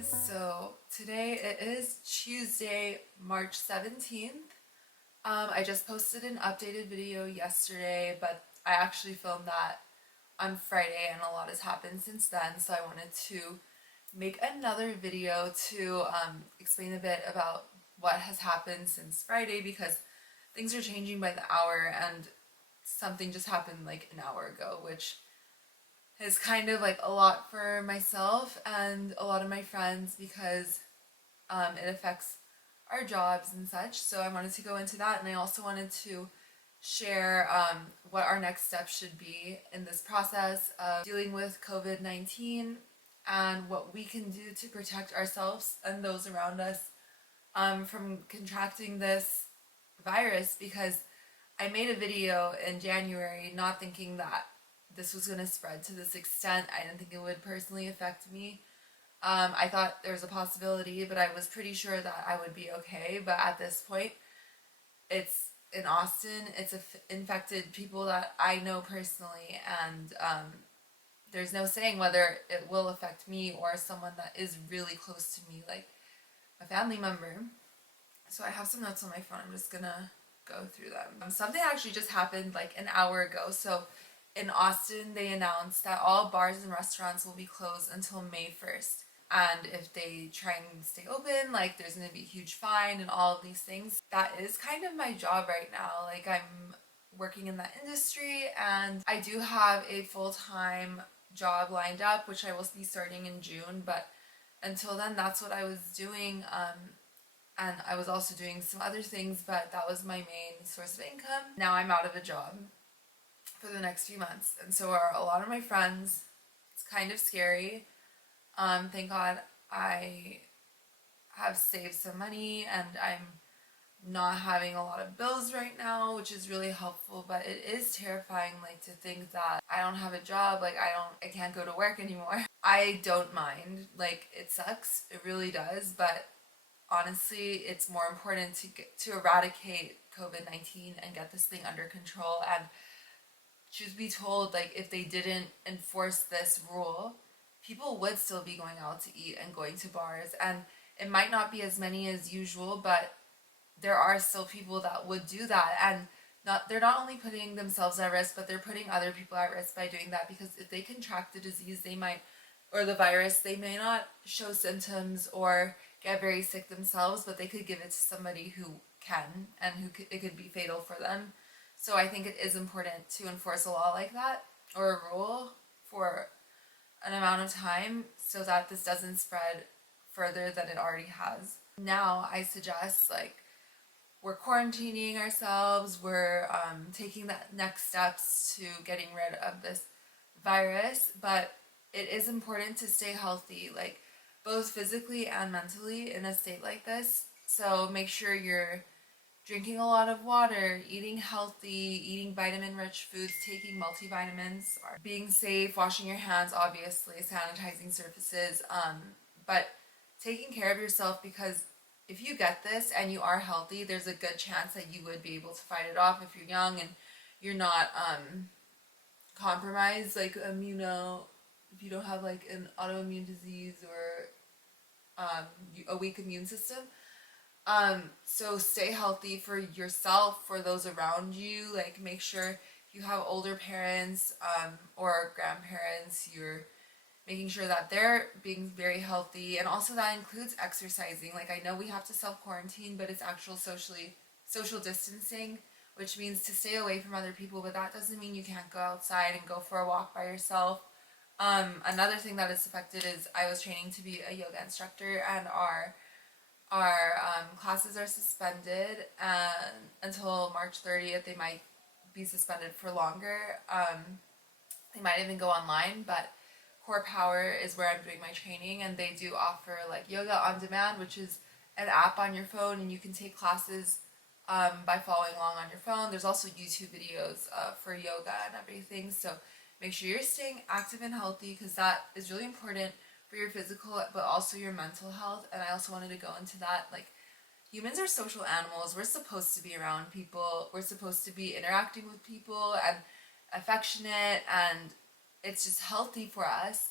guys, so today it is Tuesday, March 17th. I just posted an updated video yesterday, but I actually filmed that on Friday and a lot has happened since then, so I wanted to make another video to explain a bit about what has happened since Friday because things are changing by the hour and something just happened like an hour ago, which is kind of like a lot for myself and a lot of my friends because it affects our jobs and such. So I wanted to go into that, and I also wanted to share what our next steps should be in this process of dealing with COVID-19 and what we can do to protect ourselves and those around us from contracting this virus, because I made a video in January not thinking that this was going to spread to this extent. I didn't think it would personally affect me. I thought there was a possibility, but I was pretty sure that I would be okay. But at this point, it's in Austin. It's infected people that I know personally, and there's no saying whether it will affect me or someone that is really close to me, like a family member. So I have some notes on my phone. I'm just gonna go through them. Something actually just happened like an hour ago. So in Austin, they announced that all bars and restaurants will be closed until May 1st. And if they try and stay open, like there's going to be a huge fine and all of these things. That is kind of my job right now. Like I'm working in that industry and I do have a full-time job lined up, which I will be starting in June. But until then, that's what I was doing. And I was also doing some other things, but that was my main source of income. Now I'm out of a job for the next few months, and so are a lot of my friends. It's kind of scary. Thank God I have saved some money and I'm not having a lot of bills right now, which is really helpful, but it is terrifying, like, to think that I don't have a job, like I can't go to work anymore. I don't mind, like, it sucks, it really does, but honestly, it's more important to eradicate COVID-19 and get this thing under control. And truth be told, like, if they didn't enforce this rule, people would still be going out to eat and going to bars, and it might not be as many as usual, but there are still people that would do that, and they're not only putting themselves at risk, but they're putting other people at risk by doing that, because if they contract the disease, they might, or the virus, they may not show symptoms or get very sick themselves, but they could give it to somebody who can, and it could be fatal for them. So I think it is important to enforce a law like that, or a rule, for an amount of time so that this doesn't spread further than it already has. Now I suggest, like, we're quarantining ourselves, we're taking the next steps to getting rid of this virus, but it is important to stay healthy, like both physically and mentally in a state like this. So make sure you're drinking a lot of water, eating healthy, eating vitamin-rich foods, taking multivitamins, being safe, washing your hands, obviously, sanitizing surfaces, but taking care of yourself, because if you get this and you are healthy, there's a good chance that you would be able to fight it off if you're young and you're not compromised, like if you don't have like an autoimmune disease or a weak immune system. So stay healthy for yourself, for those around you. Like, make sure if you have older parents, or grandparents, you're making sure that they're being very healthy, and also that includes exercising. Like, I know we have to self-quarantine, but it's actual social distancing, which means to stay away from other people, but that doesn't mean you can't go outside and go for a walk by yourself. Another thing that is affected is I was training to be a yoga instructor, and our classes are suspended until March 30th. They might be suspended for longer. They might even go online, but Core Power is where I'm doing my training, and they do offer like yoga on demand, which is an app on your phone, and you can take classes by following along on your phone. There's also YouTube videos for yoga and everything, so make sure you're staying active and healthy, because that is really important for your physical but also your mental health. And I also wanted to go into that, like, humans are social animals. We're supposed to be around people, we're supposed to be interacting with people and affectionate, and it's just healthy for us.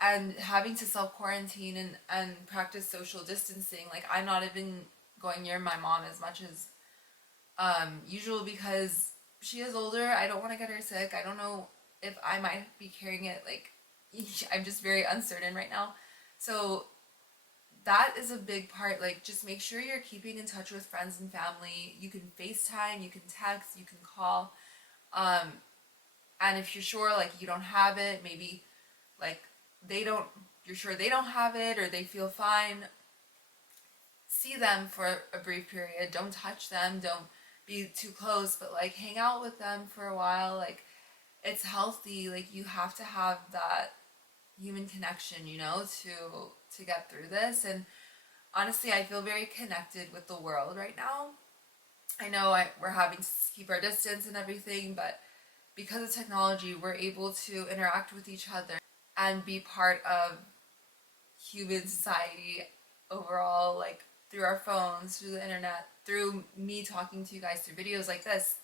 and having to self-quarantine and practice social distancing. Like, I'm not even going near my mom as much as usual because she is older. I don't want to get her sick. I don't know if I might be carrying it. Like, I'm just very uncertain right now. So that is a big part. Like, just make sure you're keeping in touch with friends and family. You can FaceTime, you can text, you can call. And if you're sure like you don't have it, maybe like you're sure they don't have it or they feel fine, see them for a brief period. Don't touch them, don't be too close, but like hang out with them for a while. Like, it's healthy. Like, you have to have that human connection, to get through this. And honestly, I feel very connected with the world right now. I know we're having to keep our distance and everything, but because of technology, we're able to interact with each other and be part of human society overall, like through our phones, through the internet, through me talking to you guys through videos like this.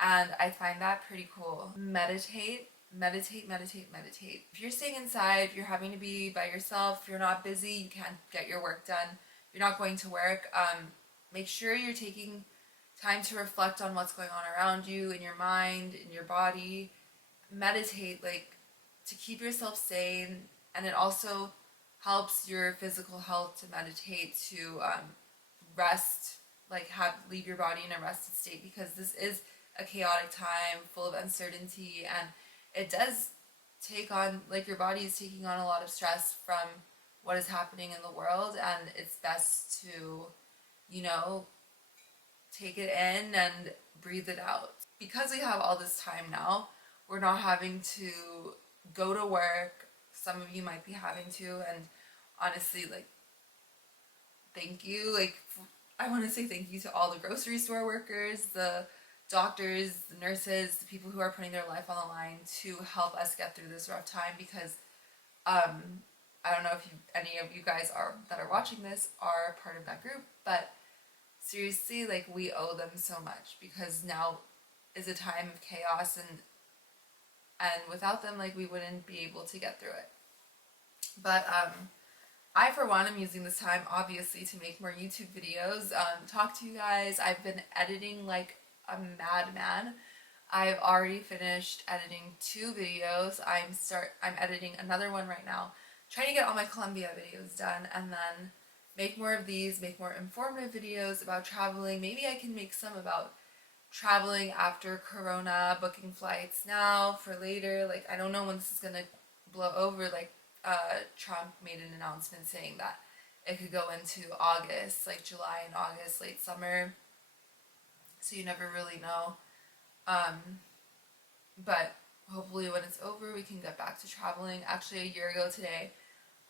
And I find that pretty cool. Meditate, meditate, meditate, meditate. If you're staying inside, if you're having to be by yourself, if you're not busy, you can't get your work done, you're not going to work, make sure you're taking time to reflect on what's going on around you, in your mind, in your body. Meditate, like, to keep yourself sane. And it also helps your physical health to meditate, to rest, like leave your body in a rested state, because this is a chaotic time full of uncertainty, and it does take on, like, your body is taking on a lot of stress from what is happening in the world, and it's best to, take it in and breathe it out. Because we have all this time now, we're not having to go to work. Some of you might be having to, and honestly, like, thank you. Like, I want to say thank you to all the grocery store workers, the doctors, the nurses, the people who are putting their life on the line to help us get through this rough time, because I don't know if any of you guys that are watching this are part of that group, but seriously, like, we owe them so much, because now is a time of chaos, and without them, like, we wouldn't be able to get through it. But I, for one, am using this time, obviously, to make more YouTube videos, talk to you guys. I've been editing like a madman. I've already finished editing 2 videos. I'm editing another one right now, trying to get all my Colombia videos done, and then make more of these, make more informative videos about traveling. Maybe I can make some about traveling after Corona, booking flights now for later. Like, I don't know when this is gonna blow over. Like, Trump made an announcement saying that it could go into August, like July and August, late summer. So you never really know. But hopefully when it's over, we can get back to traveling. Actually, a year ago today,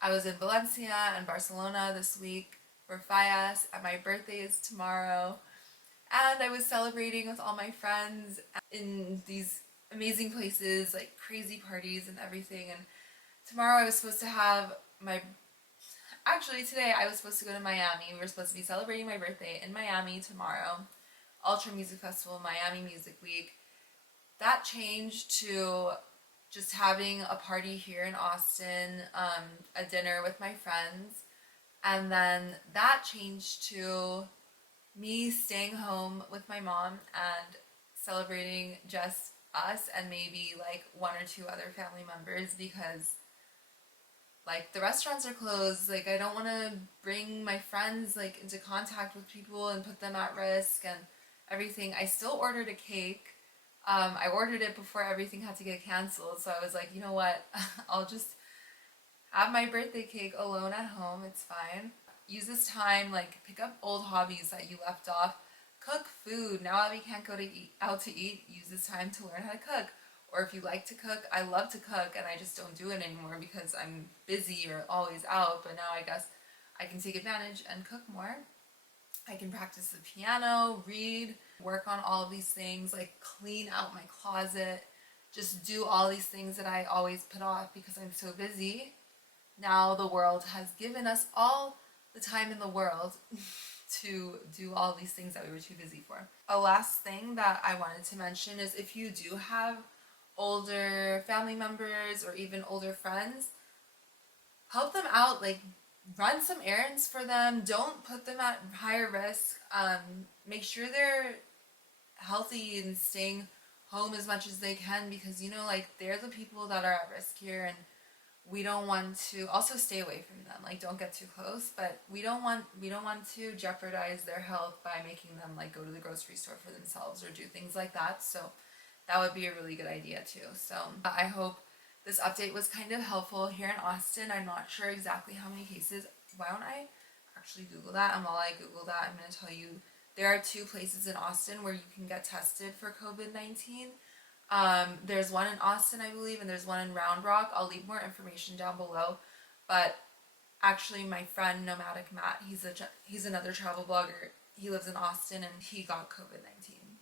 I was in Valencia and Barcelona this week for Fallas, and my birthday is tomorrow. And I was celebrating with all my friends in these amazing places, like crazy parties and everything. And tomorrow I was supposed to have today I was supposed to go to Miami. We were supposed to be celebrating my birthday in Miami tomorrow. Ultra Music Festival, Miami Music Week. That changed to just having a party here in Austin, a dinner with my friends. And then that changed to me staying home with my mom and celebrating just us and maybe like 1 or 2 other family members, because like the restaurants are closed. Like, I don't want to bring my friends like into contact with people and put them at risk and everything. I still ordered a cake. I ordered it before everything had to get canceled, so I was like, you know what, I'll just have my birthday cake alone at home. It's fine. Use this time, like, pick up old hobbies that you left off. Cook food. Now that we can't go out to eat, use this time to learn how to cook. Or if you like to cook, I love to cook, and I just don't do it anymore because I'm busy or always out. But now I guess I can take advantage and cook more. I can practice the piano, read, work on all of these things, like clean out my closet, just do all these things that I always put off because I'm so busy. Now the world has given us all the time in the world to do all these things that we were too busy for. A last thing that I wanted to mention is, if you do have older family members or even older friends, help them out, like run some errands for them. Don't put them at higher risk. Make sure they're healthy and staying home as much as they can, because you know, like, they're the people that are at risk here, and we don't want to also stay away from them. Like, don't get too close, but we don't want to jeopardize their health by making them like go to the grocery store for themselves or do things like that. So that would be a really good idea too. So I hope this update was kind of helpful here in Austin. I'm not sure exactly how many cases. Why don't I actually Google that? And while I Google that, I'm going to tell you there are 2 places in Austin where you can get tested for COVID-19. There's one in Austin, I believe, and there's one in Round Rock. I'll leave more information down below. But actually, my friend Nomadic Matt, he's another travel blogger. He lives in Austin, and he got COVID-19.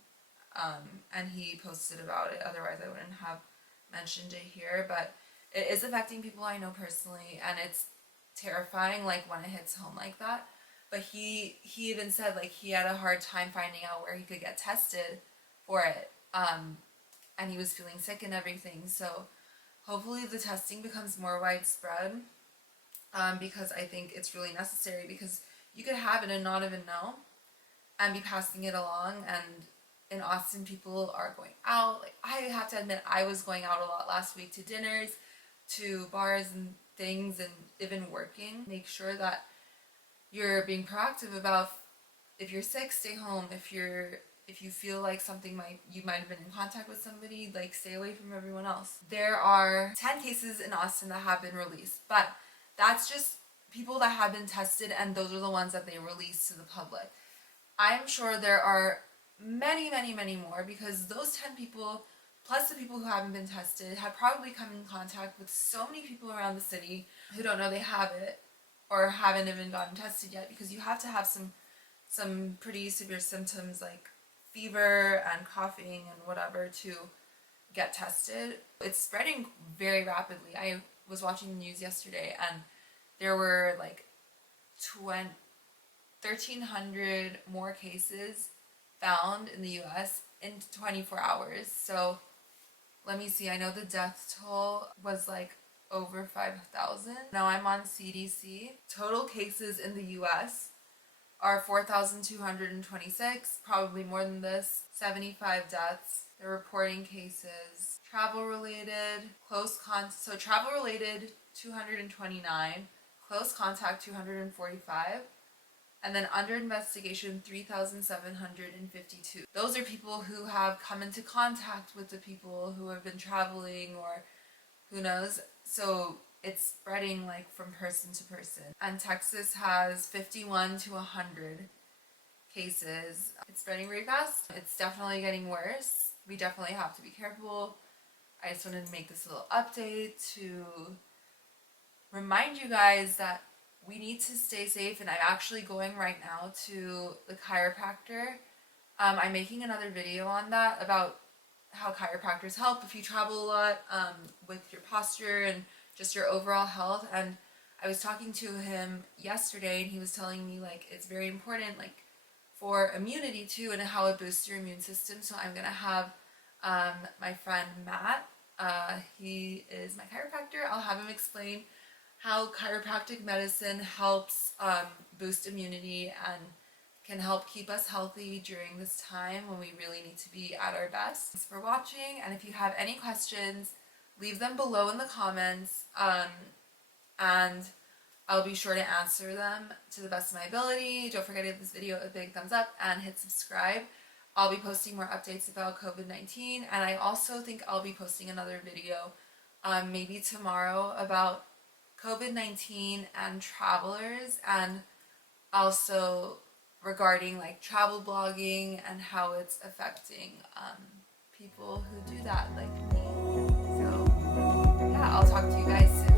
And he posted about it. Otherwise, I wouldn't have mentioned it here. But it is affecting people I know personally, and it's terrifying, like, when it hits home like that. But he even said, like, he had a hard time finding out where he could get tested for it. And he was feeling sick and everything. So hopefully the testing becomes more widespread, because I think it's really necessary, because you could have it and not even know and be passing it along. And in Austin, people are going out. Like, I have to admit, I was going out a lot last week to dinners, to bars and things, and even working. Make sure that you're being proactive about, if you're sick, stay home. If you feel like you might have been in contact with somebody, like, stay away from everyone else. There are 10 cases in Austin that have been released, but that's just people that have been tested, and those are the ones that they release to the public. I'm sure there are many, many, many more, because those 10 people, plus the people who haven't been tested, have probably come in contact with so many people around the city who don't know they have it, or haven't even gotten tested yet, because you have to have some pretty severe symptoms like fever and coughing and whatever to get tested. It's spreading very rapidly. I was watching the news yesterday, and there were like 1,300 more cases found in the US in 24 hours. So let me see, I know the death toll was like over 5,000. Now I'm on CDC. Total cases in the US are 4,226, probably more than this. 75 deaths. They're reporting cases. Travel related, so travel related 229, close contact 245, and then under investigation 3,752. Those are people who have come into contact with the people who have been traveling, or who knows. So it's spreading like from person to person. And Texas has 51 to 100 cases. It's spreading really fast. It's definitely getting worse. We definitely have to be careful. I just wanted to make this little update to remind you guys that we need to stay safe. And I'm actually going right now to the chiropractor. I'm making another video on that, about how chiropractors help if you travel a lot, with your posture and just your overall health. And I was talking to him yesterday, and he was telling me, like, it's very important, like, for immunity too, and how it boosts your immune system. So I'm gonna have my friend Matt, he is my chiropractor. I'll have him explain how chiropractic medicine helps boost immunity and can help keep us healthy during this time when we really need to be at our best. Thanks for watching, and if you have any questions, leave them below in the comments, and I'll be sure to answer them to the best of my ability. Don't forget to give this video a big thumbs up and hit subscribe. I'll be posting more updates about COVID-19, and I also think I'll be posting another video maybe tomorrow about COVID-19 and travelers, and also regarding like travel blogging and how it's affecting people who do that, like me. So yeah, I'll talk to you guys soon.